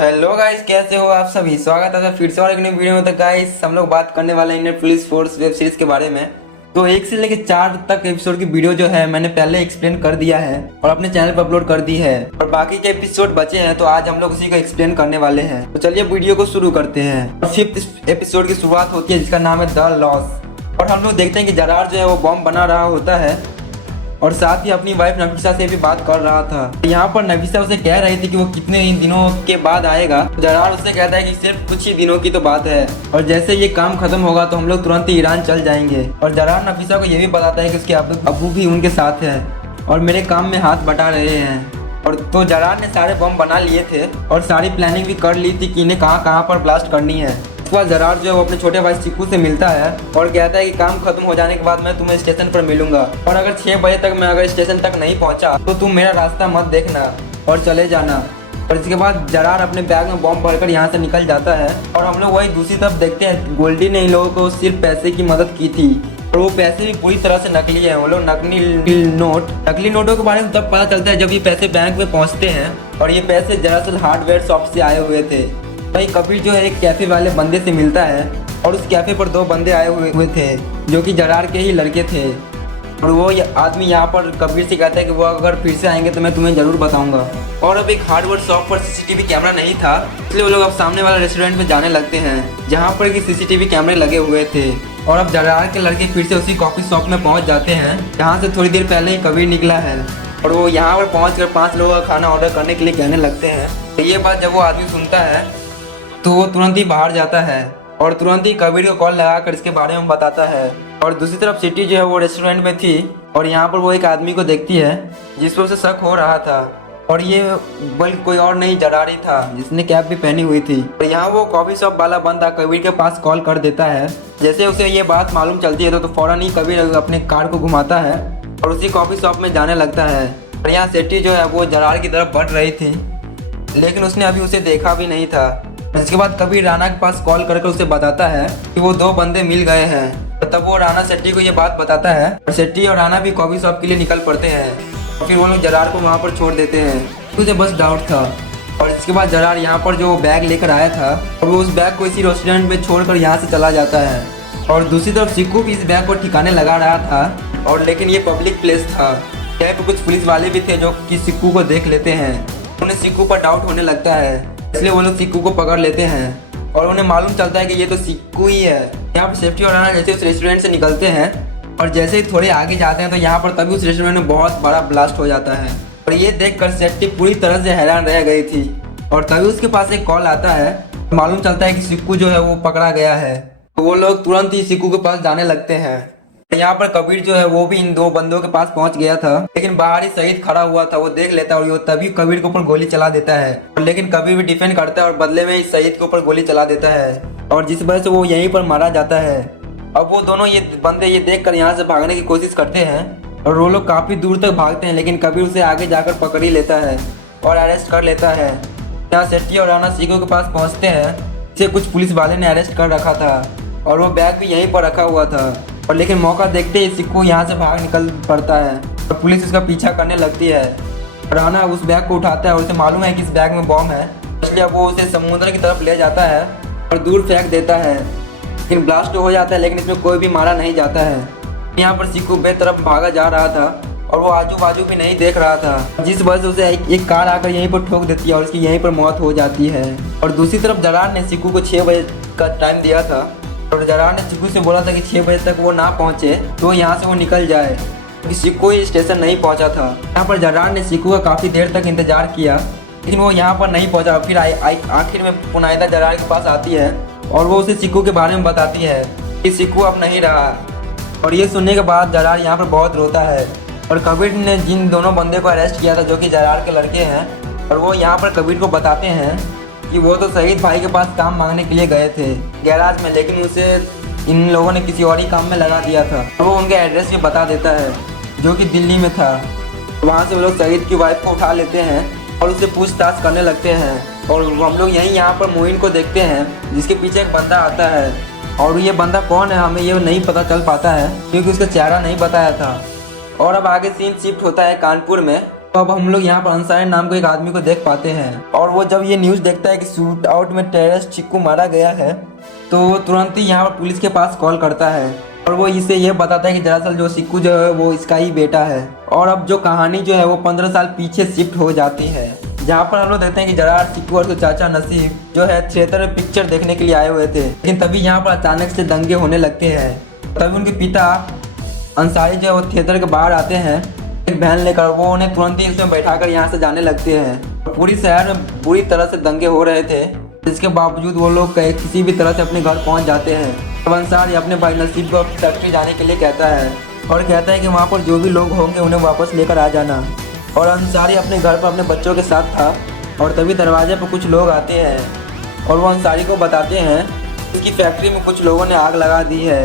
Hello guys, कैसे हो आप सभी। स्वागत है फिर से और एक नई वीडियो में। तो गाइस हम लोग बात करने वाले हैं Indian police force web series के बारे में। तो 1 से लेकर 4 तक एपिसोड की वीडियो जो है मैंने पहले एक्सप्लेन कर दिया है और अपने चैनल पर अपलोड कर दी है, और बाकी के एपिसोड बचे हैं तो आज हम लोग उसी का एक्सप्लेन करने वाले हैं। तो चलिए वीडियो को शुरू करते हैं। और 5th एपिसोड की शुरुआत होती है जिसका नाम है द लॉस। और हम लोग देखते हैं कि जरार जो है वो बॉम्ब बना रहा होता है और साथ ही अपनी वाइफ नफीसा से भी बात कर रहा था। यहाँ पर नफीसा उसे कह रही थी कि वो कितने ही दिनों के बाद आएगा। जरार उससे कहता है कि सिर्फ कुछ ही दिनों की तो बात है और जैसे ये काम खत्म होगा तो हम लोग तुरंत ही ईरान चल जाएंगे। और जरार नफीसा को ये भी बताता है कि उसके अब्बू भी उनके साथ है और मेरे काम में हाथ बटा रहे हैं। और तो जरार ने सारे बम बना लिए थे और सारी प्लानिंग भी कर ली थी कि इन्हें कहाँ कहाँ पर ब्लास्ट करनी है। उसके बाद जरार जो है वो अपने छोटे भाई चिक्कू से मिलता है और कहता है कि काम खत्म हो जाने के बाद मैं तुम्हें स्टेशन पर मिलूंगा, और अगर 6 बजे तक मैं अगर स्टेशन तक नहीं पहुंचा तो तुम मेरा रास्ता मत देखना और चले जाना। और इसके बाद जरार अपने बैग में बॉम्ब भरकर यहाँ से निकल जाता है। और हम लोग वही दूसरी तरफ देखते हैं, गोल्डी ने इन लोगों को सिर्फ पैसे की मदद की थी और वो पैसे भी पूरी तरह से नकली है। वो लोग नकली नोटों के बारे में तब पता चलता है जब ये पैसे बैंक में पहुँचते हैं, और ये पैसे दरअसल हार्डवेयर शॉप से आए हुए थे। भाई कबीर जो है एक कैफे वाले बंदे से मिलता है और उस कैफे पर 2 बंदे आए हुए थे जो कि जरार के ही लड़के थे। और वो आदमी यहाँ पर कबीर से कहता है कि वो अगर फिर से आएंगे तो मैं तुम्हें ज़रूर बताऊंगा। और अब एक हार्डवेयर शॉप पर सीसीटीवी कैमरा नहीं था, इसलिए वो लोग अब सामने वाले रेस्टोरेंट में जाने लगते हैं जहाँ पर कि सीसीटीवी कैमरे लगे हुए थे। और अब जरार के लड़के फिर से उसी कॉफ़ी शॉप में पहुँच जाते हैं जहाँ से थोड़ी देर पहले ही कबीर निकला है। और वो यहाँ पर पहुँच कर 5 लोगों का खाना ऑर्डर करने के लिए कहने लगते हैं। तो ये बात जब वो आदमी सुनता है तो वो तुरंत ही बाहर जाता है और तुरंत ही कबीर को कॉल लगाकर इसके बारे में बताता है। और दूसरी तरफ सिटी जो है वो रेस्टोरेंट में थी और यहाँ पर वो एक आदमी को देखती है जिस पर उसे शक हो रहा था, और ये बल्कि कोई और नहीं जरार ही था जिसने कैप भी पहनी हुई थी। और यहाँ वो कॉफी शॉप वाला बंदा कबीर के पास कॉल कर देता है। जैसे उसे ये बात मालूम चलती है तो फौरन ही कबीर अपने कार को घुमाता है और उसी कॉफी शॉप में जाने लगता है। और यहाँ सिटी जो है वो जरार की तरफ बढ़ रही थी लेकिन उसने अभी उसे देखा भी नहीं था। इसके बाद कबीर राणा के पास कॉल करके उसे बताता है कि वो 2 बंदे मिल गए हैं। तब वो राणा सेट्टी को ये बात बताता है और सेट्टी और राणा भी कॉफी शॉप के लिए निकल पड़ते हैं और फिर वो लोग जरार को वहाँ पर छोड़ देते हैं। मुझे बस डाउट था। और इसके बाद जरार यहाँ पर जो बैग लेकर आया था और वो उस बैग को इसी रेस्टोरेंट में छोड़कर यहाँ से चला जाता है। और दूसरी तरफ चिक्कू भी इस बैग को ठिकाने लगा रहा था, और लेकिन ये पब्लिक प्लेस था। यहाँ पे कुछ पुलिस वाले भी थे जो कि चिक्कू को देख लेते हैं। उन्हें चिक्कू पर डाउट होने लगता है, इसलिए वो लोग चिक्कू को पकड़ लेते हैं और उन्हें मालूम चलता है कि ये तो चिक्कू ही है। यहाँ पर सेफ्टी और राणा जैसे उस रेस्टोरेंट से निकलते हैं और जैसे ही थोड़े आगे जाते हैं तो यहाँ पर तभी उस रेस्टोरेंट में बहुत बड़ा ब्लास्ट हो जाता है। और ये देखकर सेट्टी पूरी तरह से हैरान रह गई थी। और तभी उसके पास एक कॉल आता है, मालूम चलता है कि चिक्कू जो है वो पकड़ा गया है। तो वो लोग तुरंत ही चिक्कू के पास जाने लगते हैं। यहाँ पर कबीर जो है वो भी इन 2 बंदों के पास पहुंच गया था, लेकिन बाहर ही शहीद खड़ा हुआ था। वो देख लेता है और वो तभी कबीर के ऊपर गोली चला देता है, लेकिन कबीर भी डिफेंड करता है और बदले में इस शहीद के ऊपर गोली चला देता है, और जिस वजह से वो यहीं पर मारा जाता है। अब वो दोनों ये बंदे ये देख कर यहाँ से भागने की कोशिश करते हैं और वो लोग काफी दूर तक भागते हैं, लेकिन कबीर उसे आगे जाकर पकड़ ही लेता है और अरेस्ट कर लेता है। यहाँ सेट्टी और राणा चिक्कू के पास पहुँचते हैं, जिसे कुछ पुलिस वाले ने अरेस्ट कर रखा था और वो बैग भी यहीं पर रखा हुआ था। और लेकिन मौका देखते ही चिक्कू यहाँ से भाग निकल पड़ता है और पुलिस उसका पीछा करने लगती है। राणा उस बैग को उठाता है और उसे मालूम है कि इस बैग में बॉम्ब है, इसलिए वो उसे समुद्र की तरफ ले जाता है और दूर फेंक देता है। लेकिन ब्लास्ट हो जाता है, लेकिन इसमें कोई भी मारा नहीं जाता है। यहाँ पर चिक्कू बेतरफ भागा जा रहा था और वो आजू बाजू भी नहीं देख रहा था, जिस वजह से उसे एक कार आकर यहीं पर ठोक देती है और उसकी यहीं पर मौत हो जाती है। और दूसरी तरफ जरार ने चिक्कू को 6 बजे का टाइम दिया था और जरार ने चिक्कू से बोला था कि 6 बजे तक वो ना पहुंचे तो यहाँ से वो निकल जाए, क्योंकि चिक्कू ही स्टेशन नहीं पहुंचा था। यहाँ पर जरार ने चिक्कू का काफ़ी देर तक इंतजार किया, लेकिन वो यहाँ पर नहीं पहुंचा। फिर आखिर में पुनाइदा जरार के पास आती है और वो उसे चिक्कू के बारे में बताती है कि चिक्कू अब नहीं रहा। और ये सुनने के बाद जरार यहाँ पर बहुत रोता है। और कबीर ने जिन दोनों बंदे को अरेस्ट किया था जो कि जरार के लड़के हैं, और वो यहाँ पर कबीर को बताते हैं कि वो तो शहीद भाई के पास काम मांगने के लिए गए थे गैराज में, लेकिन उसे इन लोगों ने किसी और ही काम में लगा दिया था। तो वो उनका एड्रेस भी बता देता है जो कि दिल्ली में था। वहाँ से वो लोग शहीद की वाइफ को उठा लेते हैं और उससे पूछताछ करने लगते हैं। और हम लोग यहीं यहाँ पर मोइन को देखते हैं जिसके पीछे एक बंदा आता है, और ये बंदा कौन है हमें ये नहीं पता चल पाता है क्योंकि उसका चेहरा नहीं बताया था। और अब आगे सीन शिफ्ट होता है कानपुर में, तो अब हम लोग यहाँ पर अंसारी नाम को एक आदमी को देख पाते हैं, और वो जब ये न्यूज़ देखता है कि शूट आउट में टेररिस्ट चिक्कू मारा गया है तो वो तुरंत ही यहाँ पर पुलिस के पास कॉल करता है, और वो इसे ये बताता है कि दरअसल जो चिक्कू जो है वो इसका ही बेटा है। और अब जो कहानी जो है वो 15 साल पीछे शिफ्ट हो जाती है, जहाँ पर हम लोग देखते हैं कि जरार, चिक्कू और उसके चाचा नसीब जो है थिएटर में पिक्चर देखने के लिए आए हुए थे, लेकिन तभी यहाँ पर अचानक से दंगे होने लगते हैं। तभी उनके पिता अंसारी जो है वो थिएटर के बाहर आते हैं एक वैन लेकर, वो उन्हें तुरंत ही इसमें बैठाकर यहाँ से जाने लगते हैं। पूरी शहर में बुरी तरह से दंगे हो रहे थे, जिसके बावजूद वो लोग किसी भी तरह से अपने घर पहुँच जाते हैं। तब अंसारी अपने भाई नसीब को फैक्ट्री जाने के लिए कहता है और कहता है कि वहाँ पर जो भी लोग होंगे उन्हें वापस लेकर आ जाना। और अंसारी अपने घर पर अपने बच्चों के साथ था, और तभी दरवाजे पर कुछ लोग आते हैं और वो अंसारी को बताते हैं इसकी फैक्ट्री में कुछ लोगों ने आग लगा दी है।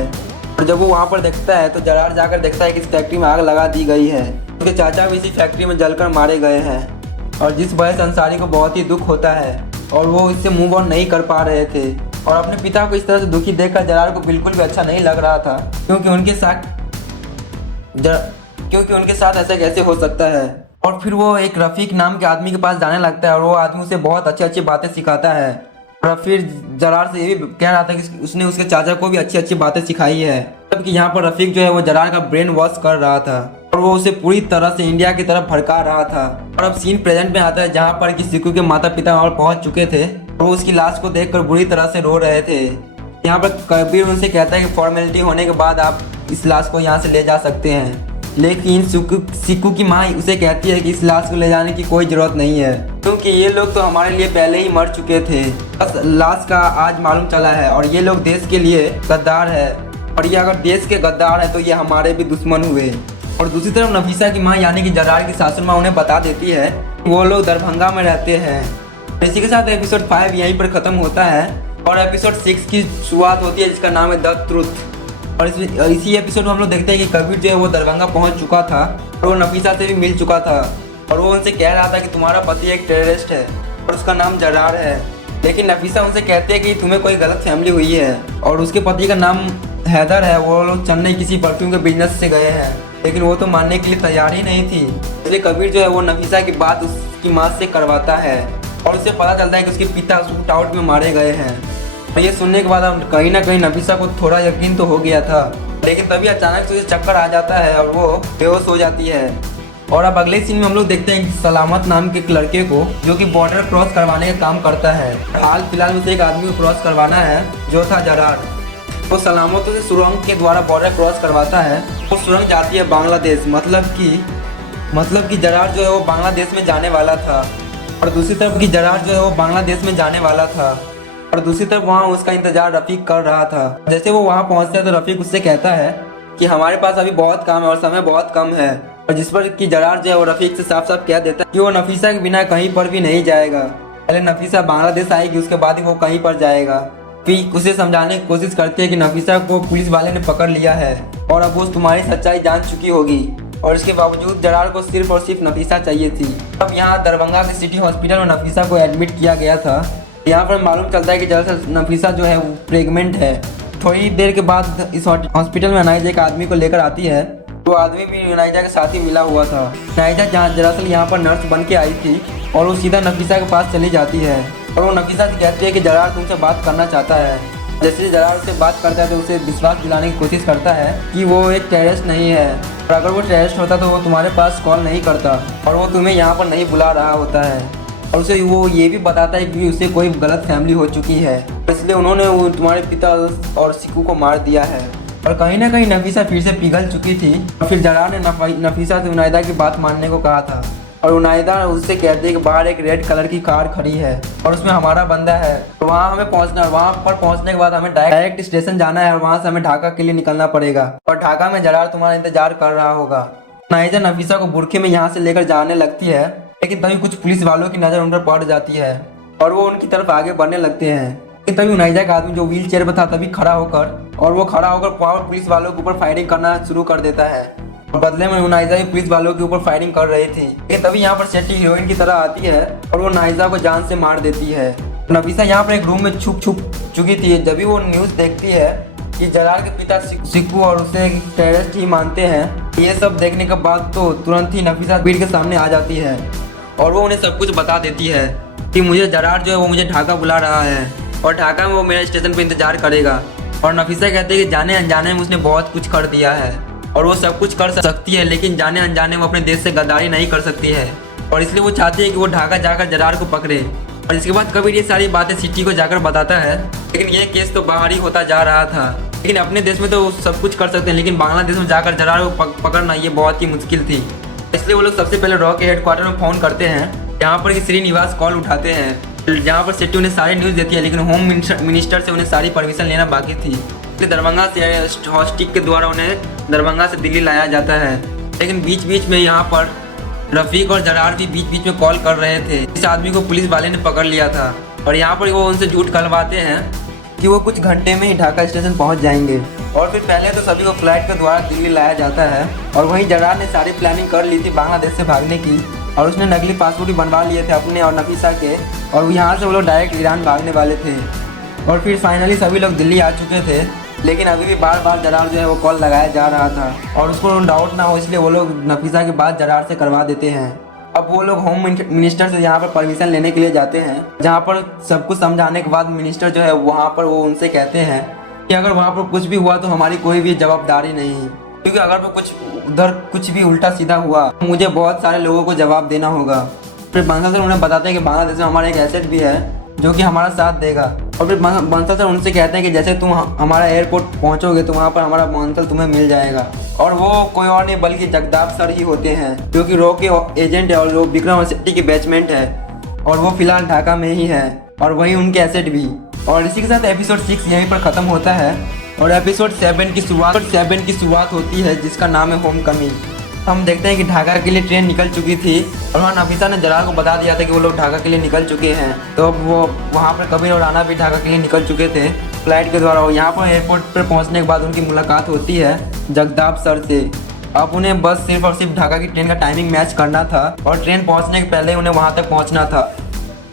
और जब वो वहाँ पर देखता है तो जरार जाकर देखता है कि इस फैक्ट्री में आग लगा दी गई है, उसके चाचा भी इसी फैक्ट्री में जलकर मारे गए हैं। और जिस वजह से अंसारी को बहुत ही दुख होता है और वो इससे मूव ऑन नहीं कर पा रहे थे। और अपने पिता को इस तरह से दुखी देखकर जरार को बिल्कुल भी अच्छा नहीं लग रहा था, क्योंकि उनके साथ ऐसा कैसे हो सकता है। और फिर वो एक रफ़ीक नाम के आदमी के पास जाने लगता है और वो आदमी उसे बहुत अच्छी अच्छी बातें सिखाता है। और फिर जरार से ये भी कह रहा था कि उसने उसके चाचा को भी अच्छी अच्छी बातें सिखाई है, जबकि यहाँ पर रफ़ीक जो है वो जरार का ब्रेन वॉश कर रहा था और वो उसे पूरी तरह से इंडिया की तरफ भड़का रहा था। और अब सीन प्रेजेंट में आता है, जहाँ पर कि चिक्कू के माता पिता वहाँ पहुँच चुके थे और वो उसकी लाश को देखकर बुरी तरह से रो रहे थे। यहाँ पर कबीर उनसे कहता है कि फॉर्मेलिटी होने के बाद आप इस लाश को यहाँ से ले जा सकते हैं, लेकिन चिक्कू की माँ उसे कहती है कि इस लाश को ले जाने की कोई ज़रूरत नहीं है, क्योंकि ये लोग तो हमारे लिए पहले ही मर चुके थे। बस लाश का आज मालूम चला है और ये लोग देश के लिए गद्दार है, और ये अगर देश के गद्दार है तो ये हमारे भी दुश्मन हुए। और दूसरी तरफ नफीसा की माँ यानी कि जरार की सासुर माँ उन्हें बता देती है वो लोग दरभंगा में रहते हैं। इसी के साथ एपिसोड 5 यहीं पर ख़त्म होता है और एपिसोड 6 की शुरुआत होती है, जिसका नाम है द ट्रुथ। और इसी एपिसोड में हम लोग देखते हैं कि कबीर जो है वो दरभंगा पहुंच चुका था और वो नफीसा से भी मिल चुका था, और वो उनसे कह रहा था कि तुम्हारा पति एक टेररिस्ट है और उसका नाम जरार है। लेकिन नफीसा उनसे कहते हैं कि तुम्हें कोई गलत फैमिली हुई है, और उसके पति का नाम हैदर है। वो लोग चेन्नई किसी परफ्यूम के बिजनेस से गए हैं, लेकिन वो तो मानने के लिए तैयार ही नहीं थी। इसलिए कबीर जो है वो नफीसा की बात उसकी माँ से करवाता है और उसे पता चलता है कि उसके पिता शूट आउट में मारे गए हैं। और ये सुनने के बाद अब कहीं ना कहीं नफीसा को थोड़ा यकीन तो हो गया था, लेकिन तभी अचानक से उसे चक्कर आ जाता है और वो बेहोश हो जाती है। और अब अगले सीन में हम लोग देखते हैं कि सलामत नाम के एक लड़के को, जो कि बॉर्डर क्रॉस करवाने का काम करता है। हाल फिलहाल में से एक आदमी को क्रॉस करवाना है जो था जरार। वो सलामत से सुरंग के द्वारा बॉर्डर क्रॉस करवाता है। वो सुरंग जाती है बांग्लादेश, मतलब कि जरार जो है वो बांग्लादेश में जाने वाला था, और दूसरी तरफ की जरार जो है वो बांग्लादेश में जाने वाला था, और दूसरी तरफ वहाँ उसका इंतजार रफ़ीक कर रहा था। जैसे वो वहाँ पहुँचता है तो रफ़ीक उससे कहता है कि हमारे पास अभी बहुत काम है और समय बहुत कम है, और जिस पर कि जरार जो है वो रफ़ीक से साफ साफ कह देता है कि वो नफीसा के बिना कहीं पर भी नहीं जाएगा। पहले नफीसा बांग्लादेश आएगी, उसके बाद ही वो कहीं पर जाएगा। फिर उसे समझाने की कोशिश करती है कि नफीसा को पुलिस वाले ने पकड़ लिया है और अब वो तुम्हारी सच्चाई जान चुकी होगी, और इसके बावजूद जरार को सिर्फ और सिर्फ नफीसा चाहिए थी। अब यहाँ दरभंगा के सिटी हॉस्पिटल में नफीसा को एडमिट किया गया था। यहाँ पर मालूम चलता है कि दरअसल नफीसा जो है वो प्रेग्नेंट है। थोड़ी देर के बाद इस हॉस्पिटल में अनाइजा एक आदमी को लेकर आती है। वो आदमी भी अनाइजा के साथ ही मिला हुआ था। अनाइजा दरअसल यहाँ पर नर्स बन के आई थी और वो सीधा नफीसा के पास चली जाती है और वो नफीसा से कहती है कि जरार तुमसे बात करना चाहता है। जैसे जरार से बात करता है तो उसे विश्वास दिलाने की कोशिश करता है कि वो एक टेररिस्ट नहीं है, और अगर वो टेररिस्ट होता तो वो तुम्हारे पास कॉल नहीं करता और वो तुम्हें यहाँ पर नहीं बुला रहा होता है। और उसे वो ये भी बताता है कि उसे कोई गलत फैमिली हो चुकी है, इसलिए उन्होंने वो तुम्हारे पिता और चिक्कू को मार दिया है। और कहीं ना कहीं नफीसा फिर से पिघल चुकी थी और फिर जरार ने नफीसा से उनाइदा की बात मानने को कहा था, और उनाइदा उससे कहती है कि बाहर एक रेड कलर की कार खड़ी है और उसमें हमारा बंदा है, तो वहाँ हमें पहुँचना है। वहाँ पर पहुँचने के बाद हमें डायरेक्ट स्टेशन जाना है और वहाँ से हमें ढाका के लिए निकलना पड़ेगा, और ढाका में जरार तुम्हारा इंतजार कर रहा होगा। उनाइदा नफीसा को बुरखे में यहाँ से लेकर जाने लगती है, लेकिन तभी कुछ पुलिस वालों की नज़र उन पर पड़ जाती है और वो उनकी तरफ आगे बढ़ने लगते हैं। लेकिन तभी उनाइजा का आदमी जो व्हील चेयर पर था तभी खड़ा होकर पुलिस वालों के ऊपर फायरिंग करना शुरू कर देता है, और बदले में उनाइजा भी पुलिस वालों के ऊपर फायरिंग कर रही थी। लेकिन तभी यहाँ पर सेठी हीरोइन की तरह आती है और वो नाइजा को जान से मार देती है। नफीसा यहाँ पर एक रूम में छुप चुकी थी। जब भी वो न्यूज़ देखती है कि जरार के पिता सिक्कू और उसे टेररिस्ट ही मानते हैं। ये सब देखने के बाद तो तुरंत ही नफीसा भीड़ के सामने आ जाती है और वो उन्हें सब कुछ बता देती है कि मुझे जरार जो है वो मुझे ढाका बुला रहा है और ढाका में वो मेरे स्टेशन पे इंतजार करेगा। और नफीसा कहते हैं कि जाने अनजाने में उसने बहुत कुछ कर दिया है और वो सब कुछ कर सकती है, लेकिन जाने अनजाने वो अपने देश से गद्दारी नहीं कर सकती है और इसलिए वो चाहती है कि वो ढाका जाकर जरार को पकड़े। और इसके बाद कबीर ये सारी बातें सिटी को जाकर बताता है। लेकिन ये केस तो बाहर ही होता जा रहा था, लेकिन अपने देश में तो सब कुछ कर सकते हैं, लेकिन बांग्लादेश में जाकर जरार को पकड़ना ये बहुत ही मुश्किल थी। इसलिए वो लोग सबसे पहले रॉ के हेडक्वार्टर में फ़ोन करते हैं, जहाँ पर कि श्रीनिवास कॉल उठाते हैं, जहाँ पर सिटी उन्हें सारी न्यूज़ देती है, लेकिन होम मिनिस्टर से उन्हें सारी परमिशन लेना बाकी थी। इसलिए दरभंगा से हॉस्टिक के द्वारा उन्हें दरभंगा से दिल्ली लाया जाता है। लेकिन बीच बीच में यहाँ पर रफ़ीक और जरार भी बीच बीच में कॉल कर रहे थे। इस आदमी को पुलिस वाले ने पकड़ लिया था और यहाँ पर वो उनसे झूठ कहलवाते हैं कि वो कुछ घंटे में ही ढाका स्टेशन पहुँच जाएंगे। और फिर पहले तो सभी को फ्लाइट के द्वारा दिल्ली लाया जाता है और वहीं जरार ने सारी प्लानिंग कर ली थी बांग्लादेश से भागने की और उसने नकली पासपोर्ट भी बनवा लिए थे अपने और नफीसा के, और यहाँ से वो लोग डायरेक्ट ईरान भागने वाले थे। और फिर फाइनली सभी लोग दिल्ली आ चुके थे, लेकिन अभी भी बार बार जरार जो है वो कॉल लगाया जा रहा था और उसको डाउट ना हो, इसलिए वो लोग नफीसा की बात जरार से करवा देते हैं। अब वो लोग होम मिनिस्टर से यहाँ पर परमिशन लेने के लिए जाते हैं, जहाँ पर सब कुछ समझाने के बाद मिनिस्टर जो है वहाँ पर वो उनसे कहते हैं कि अगर वहाँ पर कुछ भी हुआ तो हमारी कोई भी जवाबदारी नहीं, क्योंकि अगर वो उधर कुछ भी उल्टा सीधा हुआ तो मुझे बहुत सारे लोगों को जवाब देना होगा। फिर बंसल सर उन्हें बताते हैं कि बांग्लादेश में हमारा एक एसेट भी है जो कि हमारा साथ देगा। और फिर बंसल सर उनसे कहते हैं कि जैसे तुम हमारा एयरपोर्ट पहुंचोगे तो वहाँ पर हमारा बंसल तुम्हें मिल जाएगा। और वो कोई और नहीं बल्कि जगताप सर ही होते हैं, जो कि रॉ के एजेंट है और वो विक्रम सिटी की बैचमेंट है और वो फिलहाल ढाका में ही है और वही उनके एसेट भी। और इसी के साथ एपिसोड 6 यहीं पर ख़त्म होता है और एपिसोड 7 की शुरुआत होती है, जिसका नाम है होम कमिंग। हम देखते हैं कि ढाका के लिए ट्रेन निकल चुकी थी और वहाँ नफीसा ने जरार को बता दिया था कि वो लोग ढाका के लिए निकल चुके हैं। तो वो वहाँ पर कबीर और राना भी ढाका के लिए निकल चुके थे फ्लाइट के द्वारा। यहाँ पर एयरपोर्ट पर पहुँचने के बाद उनकी मुलाकात होती है जगताप सर से। अब उन्हें बस सिर्फ और सिर्फ ढाका की ट्रेन का टाइमिंग मैच करना था और ट्रेन पहुँचने के पहले उन्हें वहाँ तक पहुँचना था।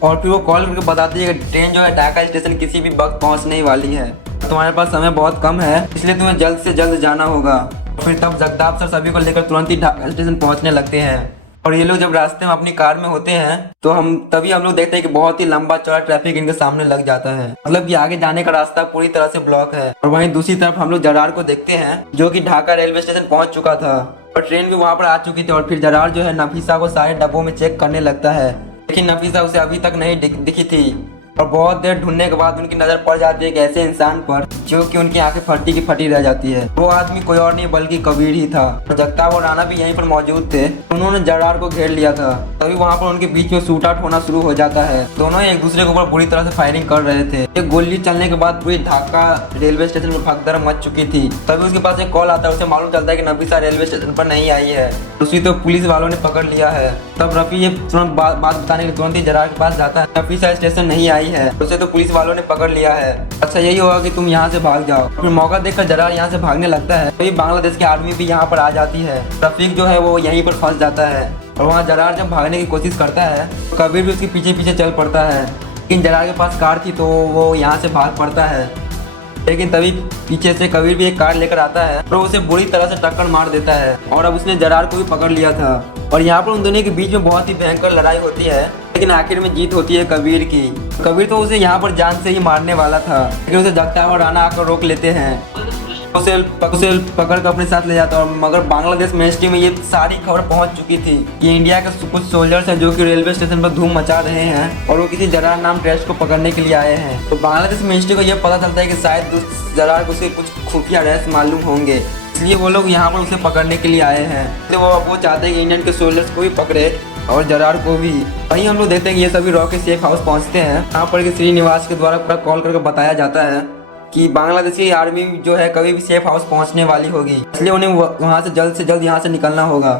और फिर वो कॉल करके बताती है कि ट्रेन जो है ढाका स्टेशन किसी भी वक्त पहुँचने वाली है, तुम्हारे पास समय बहुत कम है, इसलिए तुम्हें जल्द से जल्द जाना होगा। फिर तब जगताप सर सभी को लेकर तुरंत ही ढाका स्टेशन पहुंचने लगते हैं। और ये लोग जब रास्ते में अपनी कार में होते हैं तो हम लोग देखते हैं कि बहुत ही लंबा चौड़ा ट्रैफिक इनके सामने लग जाता है, मतलब कि आगे जाने का रास्ता पूरी तरह से ब्लॉक है। और वहीं दूसरी तरफ हम लोग जरार को देखते हैं, जो कि ढाका रेलवे स्टेशन पहुंच चुका था और ट्रेन भी वहां पर आ चुकी थी। और फिर जरार जो है नफीसा को सारे डब्बों में चेक करने लगता है, लेकिन नफीसा उसे अभी तक नहीं दिखी थी। और बहुत देर ढूंढने के बाद उनकी नज़र पड़ जाती है एक ऐसे इंसान पर जो कि उनकी आंखें फटी की फटी रह जाती है। वो आदमी कोई और नहीं बल्कि कबीर ही था। और जगताप और राना भी यहीं पर मौजूद थे, उन्होंने जरार को घेर लिया था। तभी वहाँ पर उनके बीच में शूट आउट होना शुरू हो जाता है। दोनों ही एक दूसरे के ऊपर बुरी तरह से फायरिंग कर रहे थे। एक गोली चलने के बाद पूरी ढाका रेलवे स्टेशन में भगदड़ मच चुकी थी। तभी उसके पास एक कॉल आता है, उसे मालूम चलता है कि नफीसा रेलवे स्टेशन पर नहीं आई है। उसी तो पुलिस वालों ने पकड़ लिया है। तब रफी ये तुरंत बात बताने के तुरंत ही जरार के पास जाता है, नफीसा स्टेशन नहीं आई है, उसे तो पुलिस वालों ने पकड़ लिया है। अच्छा यही होगा कि तुम यहाँ से भाग जाओ। फिर मौका देखकर जरार यहाँ से भागने लगता है। तो बांग्लादेश की आर्मी भी यहाँ पर आ जाती है। रफीक जो है वो यहीं पर फंस जाता है और वहाँ जरार जब भागने की कोशिश करता है तो कबीर भी उसके पीछे पीछे चल पड़ता है। लेकिन जरार के पास कार थी तो वो यहाँ से भाग पड़ता है, लेकिन तभी पीछे से कबीर भी एक कार लेकर आता है और उसे बुरी तरह से टक्कर मार देता है। और अब उसने जरार को भी पकड़ लिया था और यहाँ पर उन दोनों के बीच में बहुत ही भयंकर लड़ाई होती है, लेकिन आखिर में जीत होती है कबीर की। कबीर तो उसे यहाँ पर जान से ही मारने वाला था, लेकिन उसे जगताप और राना आकर रोक लेते हैं, उसे पकड़ कर अपने साथ ले जाता है। मगर बांग्लादेश मिनिस्ट्री में ये सारी खबर पहुंच चुकी थी कि इंडिया के कुछ सोल्जर्स हैं जो कि रेलवे स्टेशन पर धूम मचा रहे हैं और वो किसी जरार नाम टेररिस्ट को पकड़ने के लिए आए हैं। तो बांग्लादेश मिनिस्ट्री को ये पता चलता है कि शायद जरार को उसके कुछ खुफिया रहस्य मालूम होंगे, इसलिए वो लोग यहाँ पर उसे पकड़ने के लिए आए हैं। तो वो चाहते हैं कि इंडियन के सोल्जर्स को भी पकड़े और जरार को भी। वहीं हम लोग देखते हैं कि ये सभी रॉ के सेफ हाउस पहुँचते हैं। यहाँ पर श्रीनिवास के द्वारा पूरा कॉल करके बताया जाता है कि बांग्लादेश की आर्मी जो है कभी भी सेफ हाउस पहुंचने वाली होगी, इसलिए उन्हें वहां से जल्द यहाँ से निकलना होगा।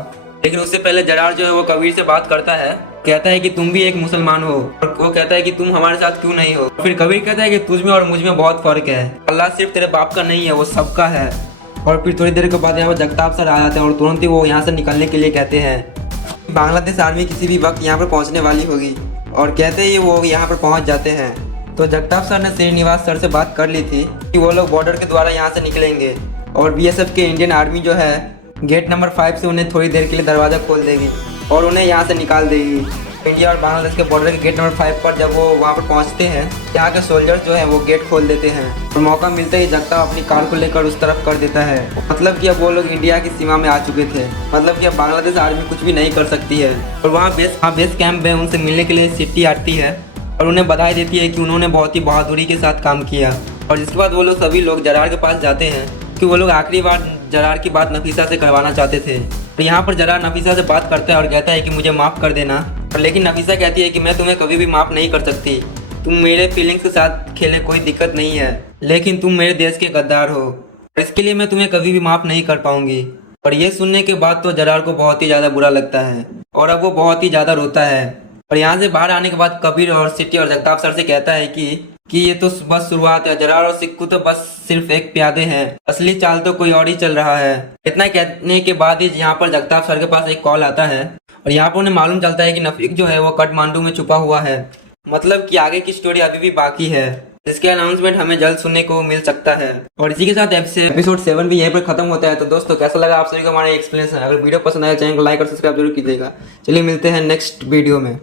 लेकिन उससे पहले जरार जो है वो कबीर से बात करता है, कहता है कि तुम भी एक मुसलमान हो, और वो कहता है कि तुम हमारे साथ क्यों नहीं हो। फिर कबीर कहता है कि तुझ में और मुझ में बहुत फर्क है, अल्लाह सिर्फ तेरे बाप का नहीं है, वो सबका है। और फिर थोड़ी देर के बाद यहाँ पर जगताप सर आ जाते हैं और तुरंत ही वो यहाँ से निकलने के लिए कहते हैं। बांग्लादेश आर्मी किसी भी वक्त यहाँ पर पहुँचने वाली होगी और कहते ही वो यहाँ पर पहुँच जाते हैं। तो जगताप सर ने श्रीनिवास सर से बात कर ली थी कि वो लोग बॉर्डर के द्वारा यहाँ से निकलेंगे और बीएसएफ के इंडियन आर्मी जो है गेट नंबर 5 से उन्हें थोड़ी देर के लिए दरवाज़ा खोल देगी और उन्हें यहाँ से निकाल देगी। इंडिया और बांग्लादेश के बॉर्डर के गेट नंबर 5 पर जब वो वहाँ पर पहुँचते हैं, यहाँ के सोल्जर्स जो हैं वो गेट खोल देते हैं और मौका मिलते ही जगताप अपनी कार को लेकर उस तरफ कर देता है। मतलब कि अब वो लोग इंडिया की सीमा में आ चुके थे, मतलब कि अब बांग्लादेश आर्मी कुछ भी नहीं कर सकती है। और वहाँ बेस कैंप में उनसे मिलने के लिए सिटी आती है और उन्हें बधाई देती है कि उन्होंने बहुत ही बहादुरी के साथ काम किया। और जिसके बाद वो लोग सभी लोग जरार के पास जाते हैं कि वो लोग आखिरी बार जरार की बात नफीसा से करवाना चाहते थे। तो यहाँ पर जरार नफीसा से बात करता है और कहता है कि मुझे माफ़ कर देना, और लेकिन नफीसा कहती है कि मैं तुम्हें कभी भी माफ़ नहीं कर सकती। तुम मेरे फीलिंग्स के साथ खेले कोई दिक्कत नहीं है, लेकिन तुम मेरे देश के गद्दार हो और इसके लिए मैं तुम्हें कभी भी माफ़ नहीं कर पाऊंगी। और ये सुनने के बाद तो जरार को बहुत ही ज़्यादा बुरा लगता है और अब वो बहुत ही ज़्यादा रोता है। और यहाँ से बाहर आने के बाद कबीर और सिटी और जगताप सर से कहता है कि ये तो बस शुरुआत है, जरार और सिक्कू तो बस सिर्फ एक प्यादे हैं, असली चाल तो कोई और ही चल रहा है। इतना कहने के बाद ही यहाँ पर जगताप सर के पास एक कॉल आता है और यहाँ पर उन्हें मालूम चलता है कि नफीक जो है वो काठमांडू में छुपा हुआ है, मतलब कि आगे की स्टोरी अभी भी बाकी है, जिसके अनाउंसमेंट हमें जल्द सुनने को मिल सकता है। और इसी के साथ एपिसोड 7 भी यहीं पर खत्म होता है। तो दोस्तों कैसा लगा आप सभी को हमारा एक्सप्लेनेशन? अगर वीडियो पसंद आया चैनल को लाइक और सब्सक्राइब जरूर कीजिएगा। चलिए मिलते हैं नेक्स्ट वीडियो में।